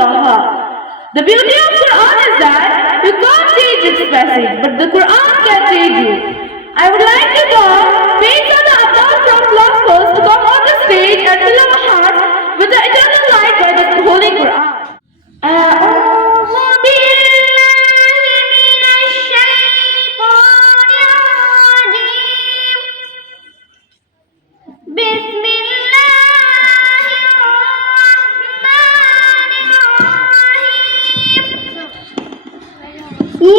Taha. The beauty of Quran is that you can't change its message, but the Quran can change you. I would like you all, based on the above from philosophers, to come on the stage and fill our hearts with the eternal light by the Holy Quran. أعوذ بالله من الشيطان الرجيم. بسم الله الرحمن الرحيم.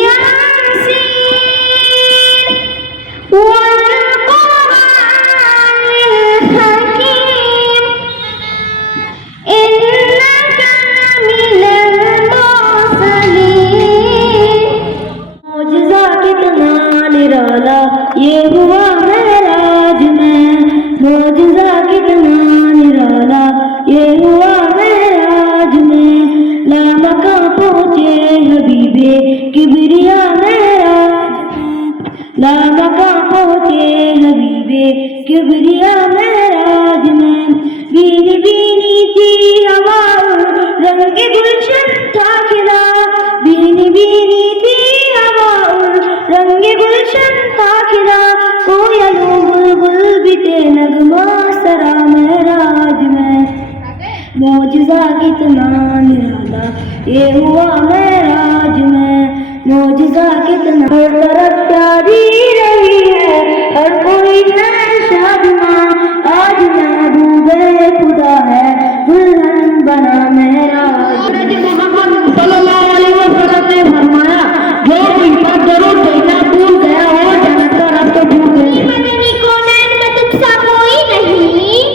ياسين والقرآن الحكيم إنك لمن المرسلين. معجزہ کتنا نرالا یہ ہوا معراج میں. معجزہ کتنا نرالا یہ ہوا معراج میں. لامکاں پہنچے حبیبِ کبریا معراج میں. لامکاں پہنچے حبیبِ کبریا معراج میں. بینی بینی تھی ہوا رنگ گلشن تھا کھلا. بینی بینی تھی ہوا رنگ گلشن تھا کھلا. کوئلوں بلبل بھی تھے نغمہ سرا معراج میں. معجزہ کتنا نرالا یہ ہوا معراج میں. معجزہ کتنا ہر طرف جاری رہی ہے ہر کوئی نئے شادماں. آج محبوب خدا ہے دلہن بنا معراج. محمد صلی اللہ علیہ وسلم نے فرمایا جو مجھ پر درود بھیجنا بھول گیا ہو جنت کا راستہ بھول گیا. مدنی کونین میں تجھ سا کوئی نہیں.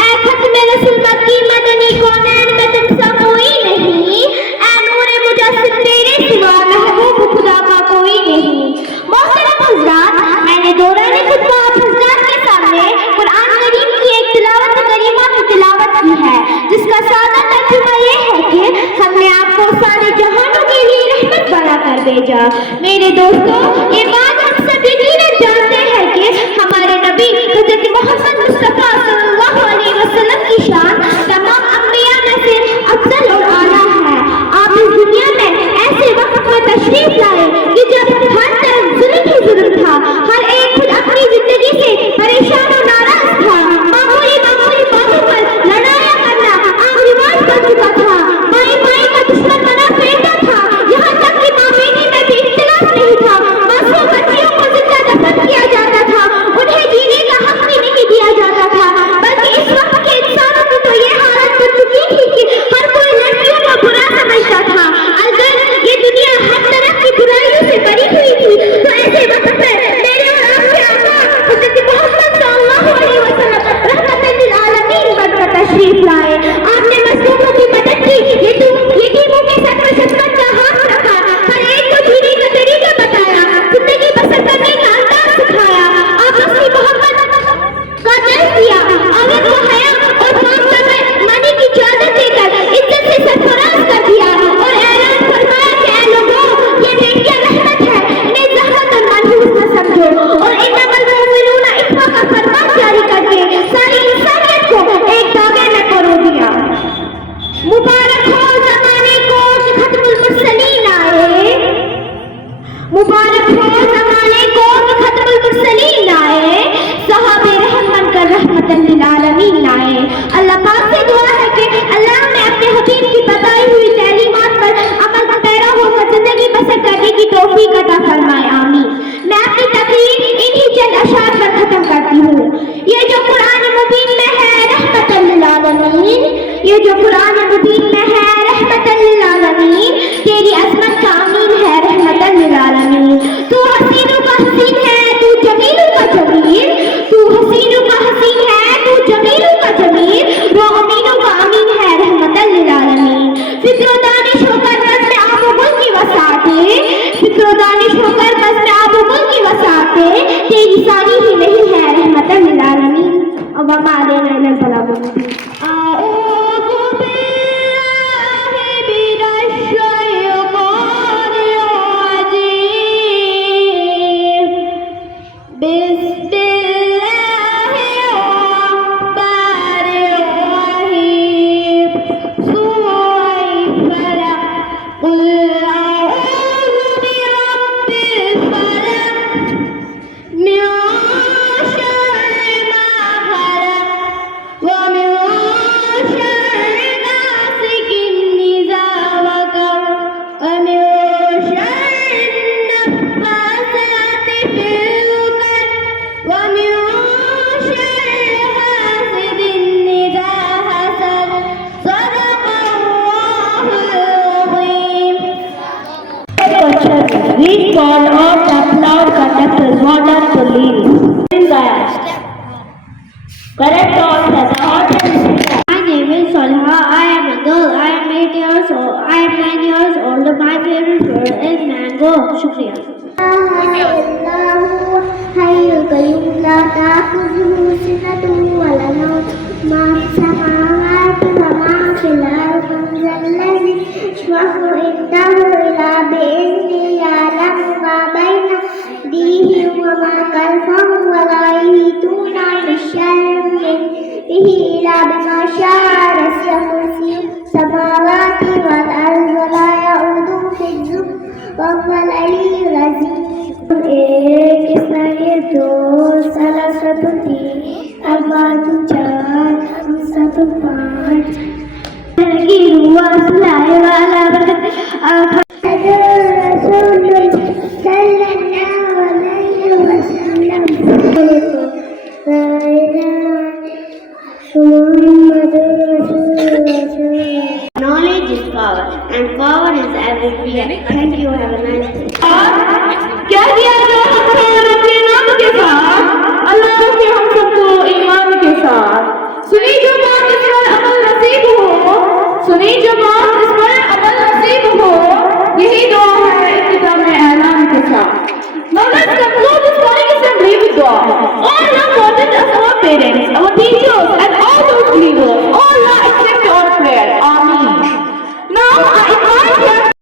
اے ختم رسولت کی مدنی کونین میں تجھ سا کوئی نہیں. اے نور مجسم تیرے سوا محبوب خدا کا کوئی نہیں. محترم حضرات، میں نے دوران خطبہ حضرات کے سامنے قرآن کریم کی ایک تلاوت کریمہ کی تلاوت کی ہے جس کا سادہ ترجمہ یہ ہے کہ ہم نے آپ کو سارے جہانوں کے لیے رحمت بنا کر بھیجا. میرے دوستو، یہ بات ہم سب یقیناً جانتے ہیں کہ ہمارے نبی حضرت محمد مصطفیٰ صلی اللہ علیہ وسلم کی شان تمام انبیاء میں سے افضل اور اعلیٰ ہے. آپ اس دنیا میں ایسے وقت میں تشریف لائے کہ جب ہر طرف ظلم ہی ظلم تھا. ہر ایک خود اپنی زندگی سے پریشان و ناراض تھا. معمولی باتوں پر لڑایا کرنا عام رواج بن چکا تھا. مائی کا دشمن بنا پھرتا تھا. یہاں تک کہ ماں بیٹی میں بھی اختلاف نہیں تھا. معصوم بچیوں کو زندہ دفن کیا جاتا تھا. انہیں جینے کا حق بھی نہیں دیا جاتا تھا. بلکہ اس وقت کے انسانوں کی تو یہ حالت بن چکی تھی کہ ہر کوئی لڑکیوں کو برا سمجھتا تھا. اگر یہ دنیا ہر طرح کی برائیوں سے بری ہوئی تھی تو ایسے وقت میں میرے اور آپ کے آقا حضرت محمد صلی اللہ علیہ وسلم رحمت للعالمین بن کر تشریف لائے. آپ نے مظلوموں کی مدد کی. یتیموں کے سر پر شفقت کا ہاتھ رکھا. ہر ایک کو جینے کا طریقہ بتایا. زندگی بسر کرنے کا انداز سکھایا. آپس کی محبت کا درس دیا. عورت کو حیا اور مانی کی چادر دے کر عزت سے سرفراز کر دیا اور اعلان فرمایا کہ اے لوگوں، یہ بیٹیاں رحمت ہے، انہیں زحمت اور منحوس نہ سمجھو. اور انما المؤمنون اخوہ کا فرمان جاری کر کے ساری انسانیت کو ایک دھاگے میں پرو دیا. مبارک ہو زمانے کو کہ ختم المرسلین آئے. مبارک ہو زمانے کو کہ ختم المرسلین آئے. صحاب رحم بن کر رحمت للعالمین آئے. اللہ پاک سے دعا ہے کہ اللہ نے اپنے حبیب کی بتائی ہوئی تعلیمات پر عمل پیرا ہو کر زندگی بسر کرنے کی توفیق عطا فرمائے. آمین. میں اپنی تقریر انہی چند اشعار پر ختم کرتی ہوں. یہ جو قرآن مبین میں ہے رحمت للعالمین. یہ جو قرآن مبین میں ہے رحمت للعالمین. تیری عظمت کا امین ہے رحمت للعالمین. تو حسینوں کا حسین ہے تو جمیلوں کا جمیل. تو حسینوں کا حسین ہے تو جمیلوں کا جمیل. وہ امینوں کا امین ہے رحمت للعالمین. فکر و دانش ہو کر بس میں آپ و گل کی وسعتیں. فکر و دانش ہو کر بس میں آپ و گل کی وسعتیں. تیری ثانی ہی نہیں ہے رحمت للعالمین. وما علینا الا البلاغ المبین. اعوذ باللہ من الشیطان الرجیم. بسم اللہ الرحمن الرحیم. سورہ شاء وسع كرسيه السماوات والأرض ولا يؤوده حفظهما وهو العلي العظيم. ایک اسرائیل دو ثلاثة تین أربعة چار خمسة پانچ ترکیب واصلہ والا برکت رسول صلی اللہ علیہ وسلم. Knowledge is power, and power is everywhere. Thank you. Have a nice day. کیا کیا جا سکتا ہے رب کے نام کے ساتھ اللہ کے ہم سب کو ایمان کے ساتھ. سنی جو بات اس پر عمل نصیب ہو, سنی جو بات